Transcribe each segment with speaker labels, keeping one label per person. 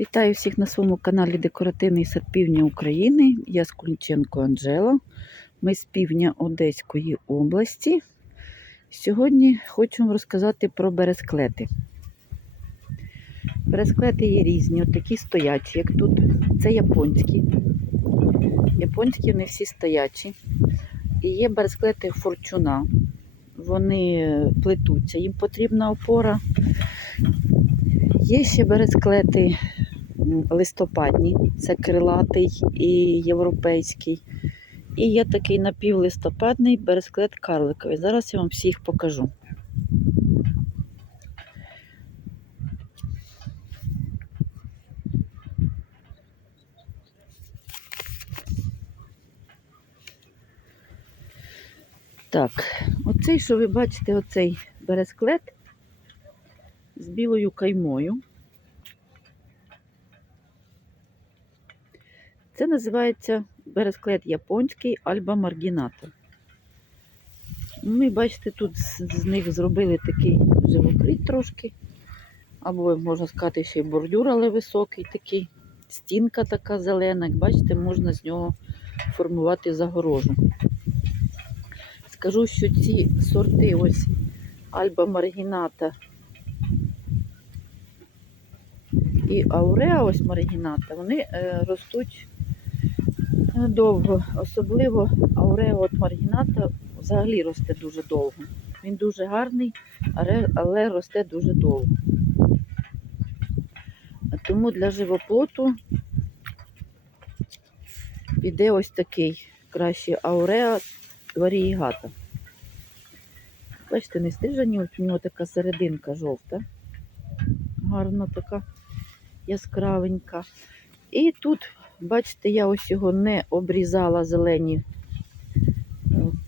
Speaker 1: Вітаю всіх на своєму каналі Декоративний сад Півдня України. Я Скульченко Анжела. Ми з півдня Одеської області. Сьогодні хочу вам розказати про бересклети. Бересклети є різні, от такі стоячі, як тут. Це японські. Японські вони всі стоячі. І є бересклети форчуна. Вони плетуться, їм потрібна опора. Є ще бересклети листопадні, це крилатий і європейський. І є такий напівлистопадний бересклет карликовий. Зараз я вам всіх покажу. Так, оцей, що ви бачите, оцей бересклет з білою каймою. Це називається бересклет японський Альба Маргіната. Ми, бачите, тут з, них зробили такий живопліт трошки. Або, можна сказати, ще й бордюр, але високий такий. Стінка така зелена. Як бачите, можна з нього формувати загорожу. Скажу, що ці сорти ось Альба Маргіната і Ауреа, ось Маргіната, вони е, ростуть довго. Особливо Ауреа от Маргіната взагалі росте дуже довго. Він дуже гарний, але, росте дуже довго. Тому для живоплоту піде ось такий краще Ауреа варієгата. Бачите, не стрижені, у нього така серединка жовта. Гарна така яскравенька. І тут, бачите, я ось його не обрізала зелені,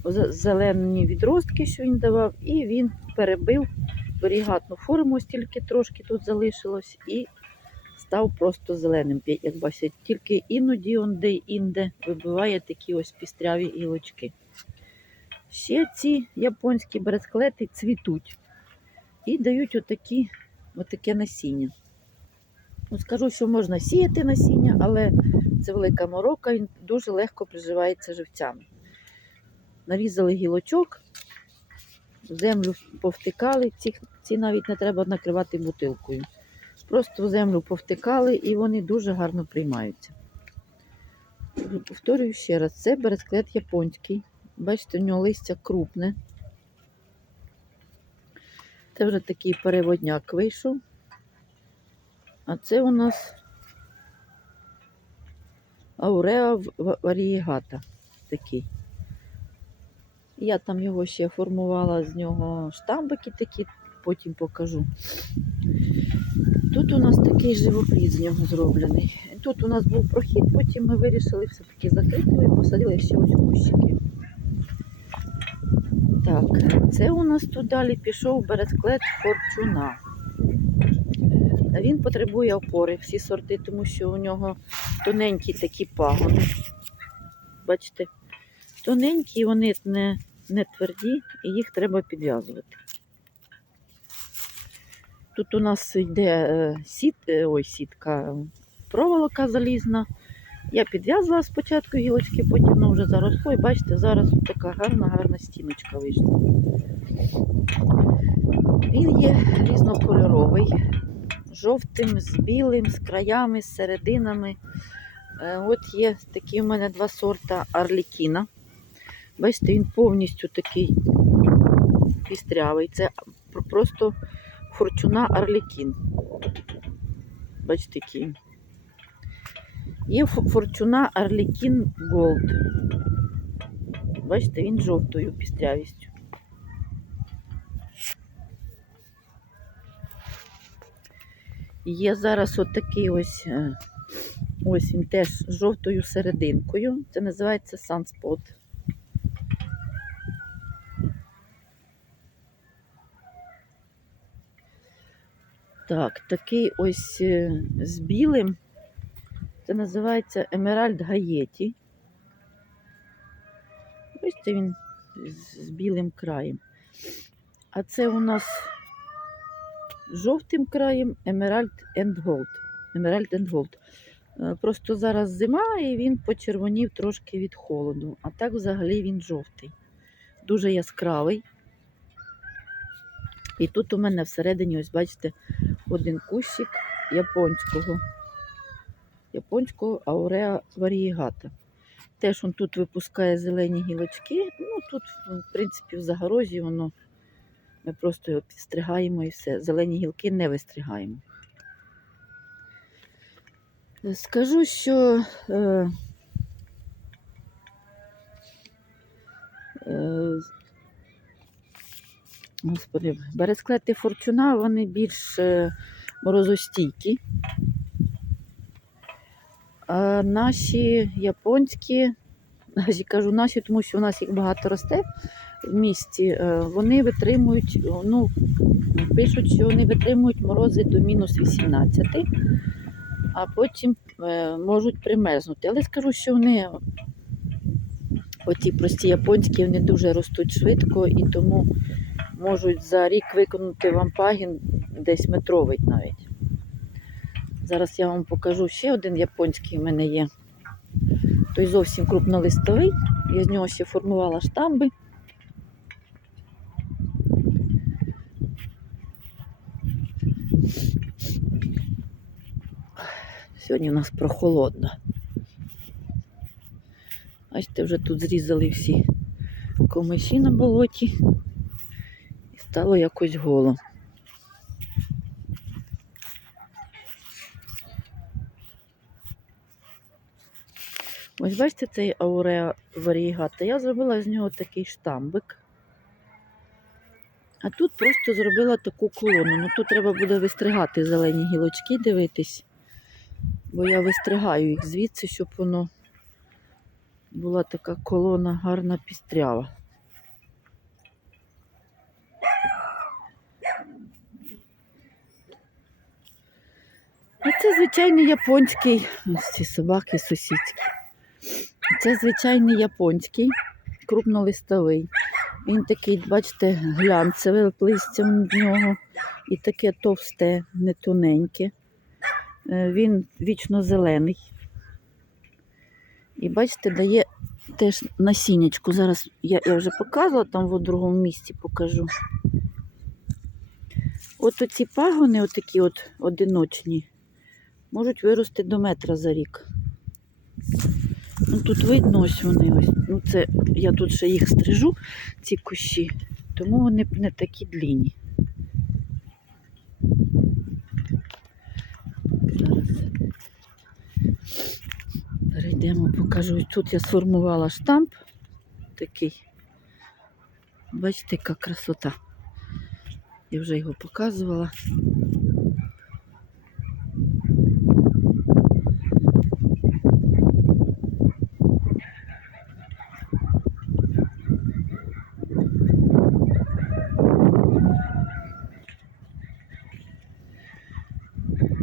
Speaker 1: е, зелені відростки, що він давав, і він перебив варігатну форму, ось тільки трошки тут залишилось, і став просто зеленим. Як бачите, тільки іноді он де-інде вибиває такі ось пістряві гілочки. Ще ці японські бересклети цвітуть і дають отакі, отаке насіння. Ну, скажу, що можна сіяти насіння, але це велика морока, він дуже легко приживається живцями. Нарізали гілочок, землю повтикали, ці, ці навіть не треба накривати бутилкою. Просто землю повтикали і вони дуже гарно приймаються. Повторюю ще раз, це бересклет японський. Бачите, в нього листя крупне. Це вже такий переводняк вийшов. А це у нас Ауреа в- варієгата такий. Я там його ще формувала з нього штамбики такі, потім покажу. Тут у нас такий живоплід з нього зроблений. Тут у нас був прохід, потім ми вирішили все-таки закрити і посадили ще ось кущики. Так, це у нас тут далі пішов бересклет форчуна. Він потребує опори всі сорти, тому що у нього тоненькі такі пагони. Бачите, тоненькі, вони не, не тверді, і їх треба підв'язувати. Тут у нас йде е, сіт, е, ой, сітка, проволока залізна. Я підв'язала спочатку гілочки, потім воно вже заросло. І бачите, зараз така гарна, гарна стіночка вийшла. Він є різнокольоровий, жовтим, з білим, з краями, з серединами. Е, От є такі в мене два сорта Арлікіна. Бачите, він повністю такий пістрявий. Це просто форчуна Арлікін. Бачите, який. Є фо- форчуна Арлікін Голд. Бачите, він жовтою пістрявістю. Є зараз отакий ось, е, ось він теж з жовтою серединкою. Це називається Sunspot. Так, такий ось е, з білим. Це називається Емеральд Гаєті. Бачите, він з з білим краєм. А це у нас жовтим краєм Emerald and Gold. Emerald and Gold. Е, Просто зараз зима і він почервонів трошки від холоду. А так взагалі він жовтий. Дуже яскравий. І тут у мене всередині, ось бачите, один кущик японського. Японського ауреа варієгата. Теж він тут випускає зелені гілочки. Ну тут, в принципі, в загорожі воно. Ми просто його підстригаємо і все. Зелені гілки не вистрігаємо. Скажу, що е, е, Господи, бересклети форчуна, вони більш е, морозостійкі. А наші японські, наші кажу наші, тому що у нас їх багато росте місті, е, вони витримують, ну, пишуть, що вони витримують морози до мінус 18, а потім е, можуть примерзнути. Але скажу, що вони, оті прості японські, вони дуже ростуть швидко і тому можуть за рік виконати вам пагін десь метровий навіть. Зараз я вам покажу ще один японський в мене є. Той зовсім крупнолистовий. Я з нього ще формувала штамби. Сьогодні у нас прохолодно. Бачите, вже тут зрізали всі комиші на болоті і стало якось голо. Ось бачите цей ауреа варігата. Я зробила з нього такий штамбик. А тут просто зробила таку колону. Ну тут треба буде вистригати зелені гілочки, дивитись. Бо я вистригаю їх звідси, щоб воно була така колона гарна пістрява. А це звичайний японський, ось ці собаки сусідські. Це звичайний японський, крупнолистовий. Він такий, бачите, глянцеве листя в нього і таке товсте, не тоненьке. Е, Він вічно зелений. І бачите, дає теж насіннячку. Зараз я, я вже показувала, там в другому місці покажу. От оці пагони, отакі от одиночні, можуть вирости до метра за рік. Ну, тут видно ось вони ось. Ну, це я тут ще їх стрижу, ці кущі, тому вони не такі длінні. Зараз перейдемо, покажу. Тут я сформувала штамп такий. Бачите, яка красота. Я вже його показувала.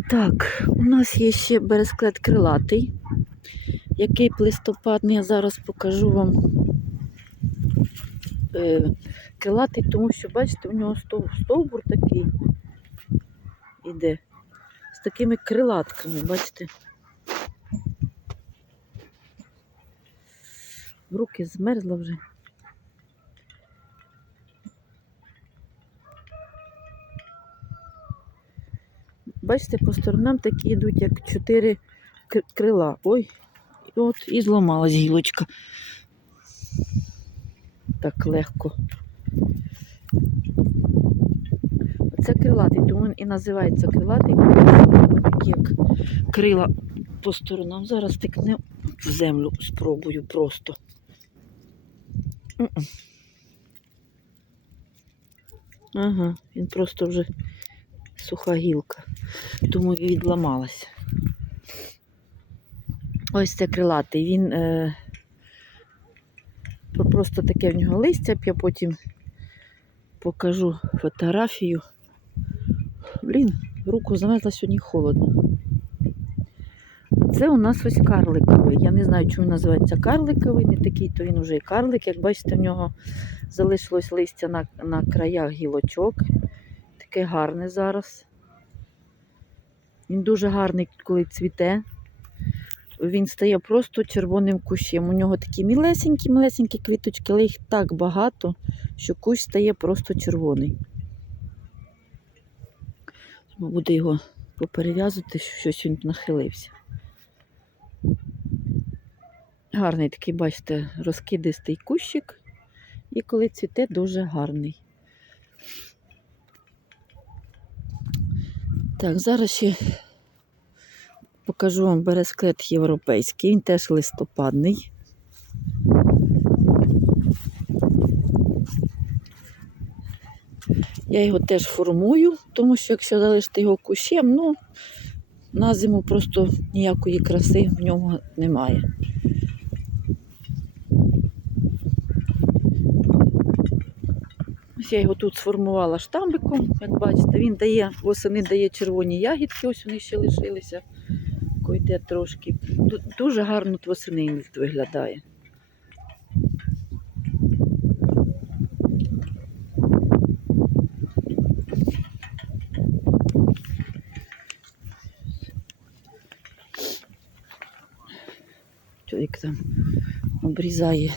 Speaker 1: Так, у нас є ще бересклет крилатий, який листопадний, я зараз покажу вам. Е, крилатий, тому що, бачите, у нього стов- стовбур такий іде з такими крилатками, бачите. Руки змерзла вже. Бачите, по сторонам такі йдуть, як чотири крила. Ой, от і зламалась гілочка. Так легко. Це крилатий, тому він і називається крилатий, як крила по сторонам. Зараз тикне в землю, спробую просто. Ага, він просто вже суха гілка, тому відламалася. Ось це крилатий. Він е, просто таке в нього листя, я потім покажу фотографію. Блін, руку замерзла сьогодні холодно. Це у нас ось карликовий. Я не знаю, чому він називається карликовий, не такий, то він уже і карлик. Як бачите, в нього залишилось листя на, на краях гілочок. Таке гарне зараз. Він дуже гарний, коли цвіте. Він стає просто червоним кущем. У нього такі мілесенькі, мілесенькі квіточки, але їх так багато, що кущ стає просто червоний. Треба Буде його поперев'язувати, що щось він нахилився. Гарний такий, бачите, розкидистий кущик. І коли цвіте, дуже гарний. Так, зараз ще покажу вам бересклет європейський. Він теж листопадний. Я його теж формую, тому що якщо залишити його кущем, ну, на зиму просто ніякої краси в нього немає. Ось я його тут сформувала штамбиком, як бачите, він дає, восени дає червоні ягідки, ось вони ще лишилися. Койде трошки. Ду- Дуже гарно восени він виглядає. Чоловік там обрізає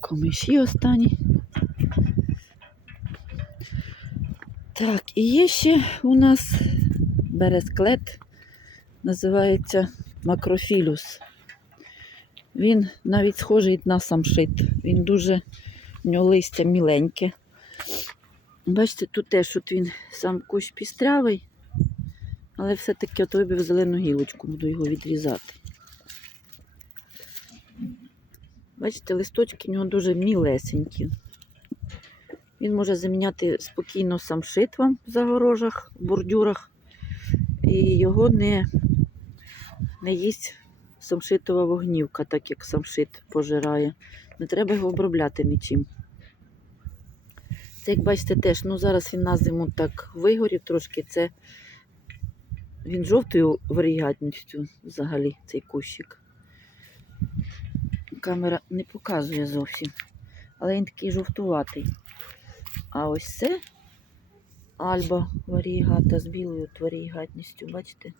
Speaker 1: комиші останні. Так, і є ще у нас бересклет, називається макрофілюс. Він навіть схожий на самшит. Він дуже в нього листя міленьке. Бачите, тут теж от він сам кущ пістрявий, але все-таки от вибив зелену гілочку, буду його відрізати. Бачите, листочки в нього дуже мілесенькі. Він може заміняти спокійно самшит вам в загорожах, в бордюрах, і його не, не їсть самшитова вогнівка, так як самшит пожирає. Не треба його обробляти нічим. Це, як бачите, теж, ну зараз він на зиму так вигорів трошки. Це він жовтою варігатністю взагалі, цей кущик. Камера не показує зовсім, але він такий жовтуватий. А ось це альба варігата з білою варігатністю, бачите?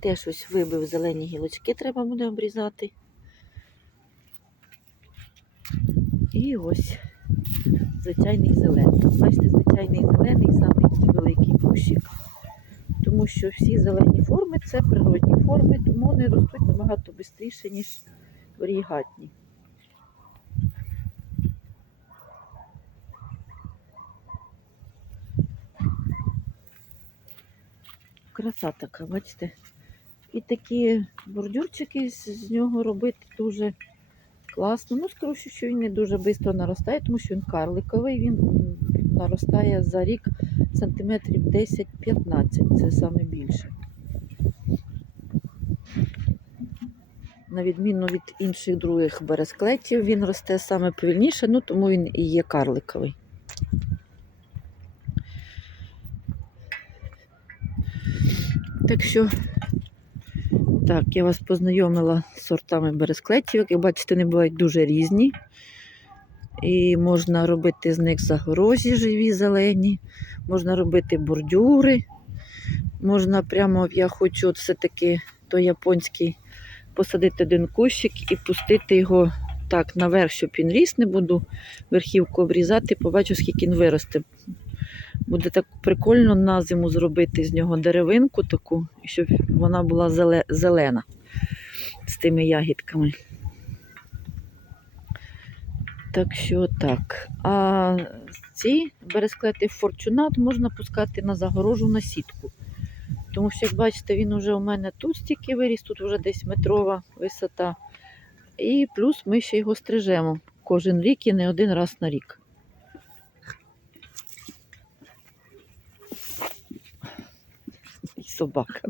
Speaker 1: Теж ось вибив зелені гілочки, треба буде обрізати. І ось звичайний зелений. Бачите, звичайний зелений самий великий кущик. Тому що всі зелені форми це природні форми, тому вони ростуть набагато швидше, ніж варігатні. Краса така, бачите? І такі бордюрчики з, нього робити дуже класно. Ну, скажу, що він не дуже швидко наростає, тому що він карликовий, він наростає за рік сантиметрів 10-15, це саме більше. На відміну від інших других бересклетів, він росте саме повільніше, ну тому він і є карликовий. Так що, так, я вас познайомила з сортами бересклетів. Як бачите, вони бувають дуже різні. І можна робити з них загорожі живі, зелені, можна робити бордюри. Можна прямо, я хочу все-таки той японський посадити один кущик і пустити його так наверх, щоб він ріс, не буду верхівку обрізати, побачу, скільки він виросте. Буде так прикольно на зиму зробити з нього деревинку таку, щоб вона була зелена з тими ягідками. Так що так. А ці бересклети форчунат можна пускати на загорожу на сітку. Тому що, як бачите, він вже у мене тут стільки виріс, тут вже десь метрова висота. І плюс ми ще його стрижемо кожен рік і не один раз на рік. І собака.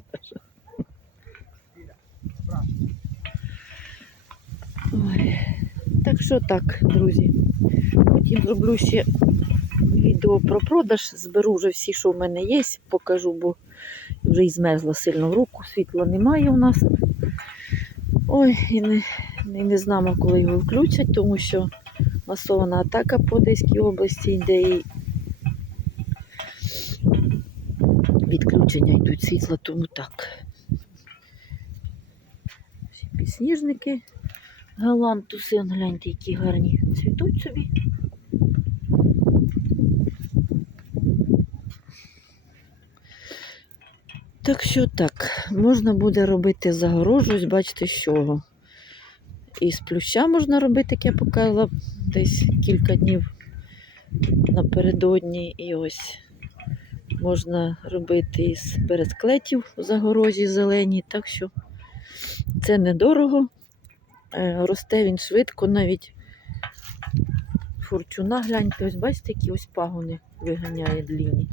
Speaker 1: Ой. Так що так, друзі. Потім зроблю ще відео про продаж. Зберу вже всі, що в мене є, покажу, бо вже і змерзла сильно в руку, світла немає у нас. Ой, і не, не, не знаємо, коли його включать, тому що масована атака по Одеській області йде і відключення йдуть світла, тому так. Всі підсніжники, галантуси, гляньте, які гарні. Цвітуть собі. Так що так, можна буде робити загорожу, ось бачите, з чого. І з плюща можна робити, як я показала десь кілька днів напередодні. І ось можна робити із бересклетів у загорожі зелені. Так що це недорого. Е, Росте він швидко, навіть форчуна, гляньте, ось бачите, які ось пагони виганяє длінні.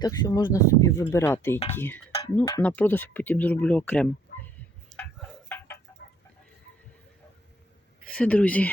Speaker 1: Так що можна собі вибирати які. Ну, на продаж потім зроблю окремо. Все, друзі.